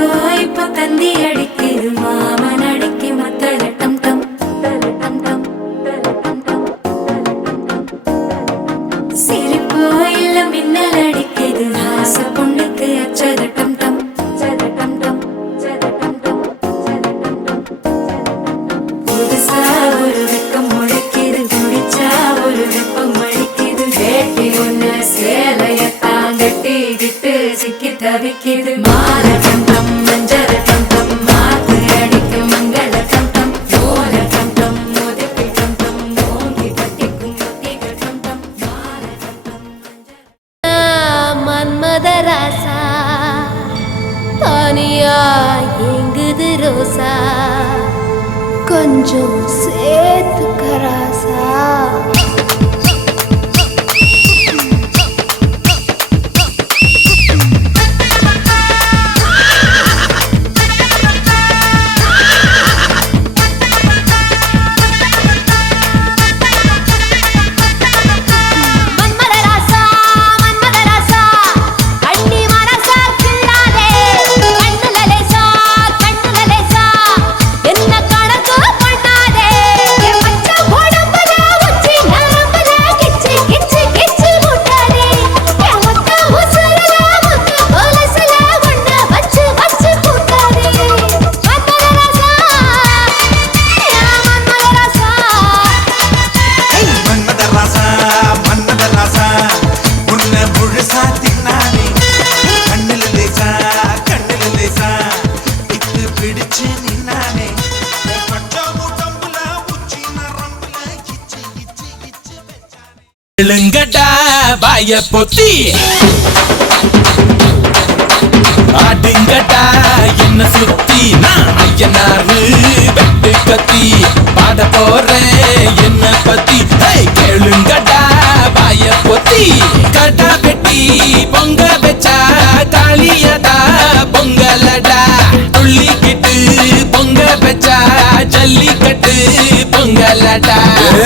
இப்ப தந்தி அடிக்குது மாமன் அடிக்கு மத்தள டம் டம் டம் டம் சிரிப்போ இல்ல மின்னல் அடிக்குது ஆச பொண்ணுக்கு அச்சத டம் டம் டம் டம் புதுசா ஒரு வெக்கம் முளைக்குது குடிச்சா ஒரு வெப்பம் அடிக்குது வேட்டி ஒண்ணு சேலையத்தான் கட்டிக்கிட்டு சிக்கி தவிக்குது மால டம் டம் மஞ்சள் டம் டம் மாத்து அடிக்கு மங்கள டம் டம் ஓல டம் டம் மோதிப்பி டம் டம் ஓங்கி பட்டிக்கும் முத்திக டம் டம் மால டம் டம் மன்மதராசா தனியா எங்குது ரோசா கொஞ்சம் சேர்த்துக்கராசா எழுங்கடா வாய பொத்தி ஆடுங்கடா என்ன சுத்தி நான் ஐயனாரு வெட்டு கத்தி பாட போறேன் என்ன பத்தி கேளுங்கடா வாய பொத்தி கடா வெட்டி பொங்க வச்சா காளியடா பொங்கலடா துள்ளிக்கிட்டு பொங்க வச்சா ஜல்லிக்கட்டு பொங்கலடா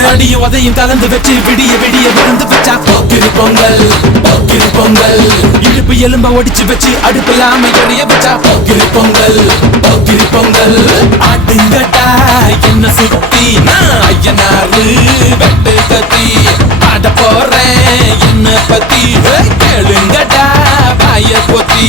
அடியும் உதையும் கலந்து வச்சு விடிய விடிய விழுந்து வச்சா போக்கிரி பொங்கல் போக்கிரி பொங்கல் இடுப்பு எலும்ப ஒடிச்சு வச்சு அடுப்புல அமைய வச்சா போக்கிரி பொங்கல் போக்கிரி பொங்கல் ஆட்டுங்கட்டா என்ன சுத்தி நான் ஐயனாரு வெட்டு கத்தி பாட போறேன் என்ன பத்தி கேளுங்கடா வாய பொத்தி